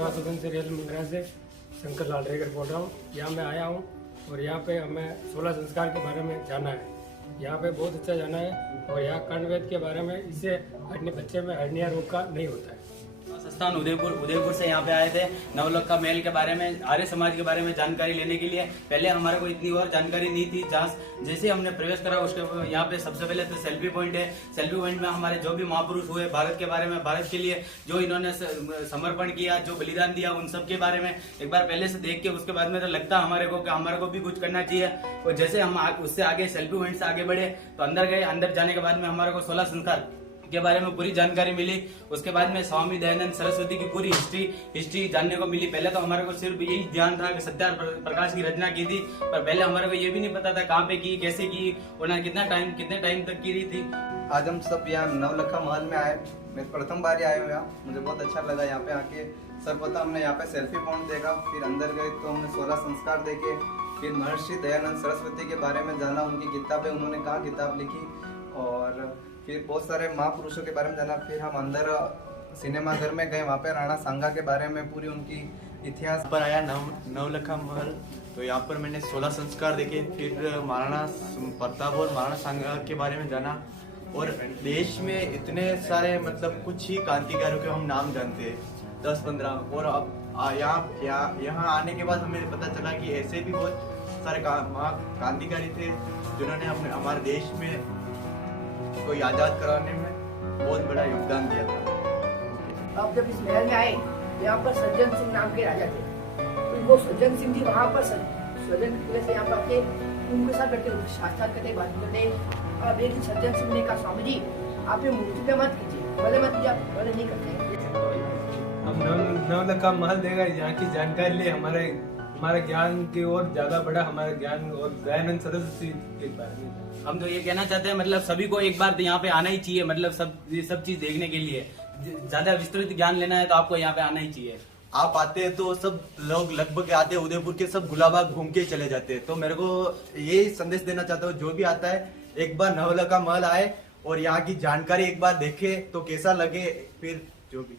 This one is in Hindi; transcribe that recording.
सेवा सदन से रेल मंगरा से शंकर लाल रेगर बोल रहा हूँ। यहाँ मैं आया हूँ और यहाँ पे हमें 16 संस्कार के बारे में जाना है। यहाँ पे बहुत अच्छा जाना है और यहाँ कर्णवेद के बारे में, इससे बच्चे में हर्निया रोग का नहीं होता है। संस्थान उदयपुर से यहाँ पे आए थे नवलखा महल के बारे में, आर्य समाज के बारे में जानकारी लेने के लिए। पहले हमारे को इतनी और जानकारी नहीं थी। जैसे हमने प्रवेश करा उसके यहाँ पे सबसे पहले तो सेल्फी पॉइंट है। सेल्फी पॉइंट में हमारे जो भी महापुरुष हुए भारत के बारे में, भारत के लिए जो इन्होंने समर्पण किया, जो बलिदान दिया, उन सब के बारे में एक बार पहले से देख के उसके बाद में तो लगता हमारे को कि हमारे को भी कुछ करना चाहिए। और जैसे हम उससे आगे सेल्फी पॉइंट से आगे बढ़े तो अंदर गए। अंदर जाने के बाद में हमारे को 16 संस्कार के बारे में पूरी जानकारी मिली। उसके बाद में स्वामी दयानंद सरस्वती की पूरी हिस्ट्री जानने को मिली। पहले तो हमारे को सिर्फ यही ध्यान था कि सत्यार प्रकाश की रचना की थी, पर पहले हमारे को ये भी नहीं पता था कहाँ पे की, कैसे की, उन्होंने कितने टाइम तक की रही थी। आज हम सब यहाँ नवलखा महल में आए। मैं प्रथम बार आया हूँ यहाँ, मुझे बहुत अच्छा लगा यहाँ पे आके। सर्वप्रथम हमने यहाँ पे सेल्फी पॉइंट देखा, फिर अंदर गए तो हमने 16 संस्कार देखे, फिर महर्षि दयानंद सरस्वती के बारे में जाना, उनकी किताबें, उन्होंने कहाँ किताब लिखी, और फिर बहुत सारे महापुरुषों के बारे में जाना। फिर हम अंदर सिनेमा घर में गए, वहाँ पे राणा सांगा के बारे में पूरी उनकी इतिहास पर आया नवलखा महल। तो यहाँ पर मैंने 16 संस्कार देखे, फिर महाराणा प्रताप और महाराणा सांगा के बारे में जाना। और देश में इतने सारे मतलब कुछ ही क्रांतिकारियों के हम नाम जानते हैं, 10-15। और अब यहाँ आने के बाद हमें पता चला कि ऐसे भी बहुत सारे क्रांतिकारी थे जिन्होंने हमारे देश में कोई आजाद कराने में बहुत बड़ा योगदान दिया था। अब जब इस महल में आए, यहाँ पर सज्जन सिंह नाम के राजा थे, तो वो सज्जन सिंह जी वहाँ पर सज्जन की वजह से यहाँ पर आके उनके साथ बैठे, साक्षात करते, बात करते। अब एक दिन सज्जन सिंह ने कहा, स्वामी जी आप ये मूर्ति पे मत कीजिए, भले मत कीजिए, आप भले नहीं करते। हम नवलखा महल देगा, यहाँ की जानकारी ले, हमारे ज्ञान की ओर ज्यादा बड़ा हमारा ज्ञान और दयानंद सरस्वती के बारे में हम तो ये कहना चाहते हैं, मतलब सभी को एक बार तो यहाँ पे आना ही चाहिए। मतलब सब चीज देखने के लिए ज्यादा विस्तृत ज्ञान लेना है तो आपको यहाँ पे आना ही चाहिए। आप आते हैं तो सब लोग लगभग आते हैं, उदयपुर के सब गुलाबाग घूम के चले जाते हैं। तो मेरे को ये संदेश देना चाहता हूँ, जो भी आता है एक बार नवलखा महल आए और यहाँ की जानकारी एक बार देखे तो कैसा लगे, फिर जो भी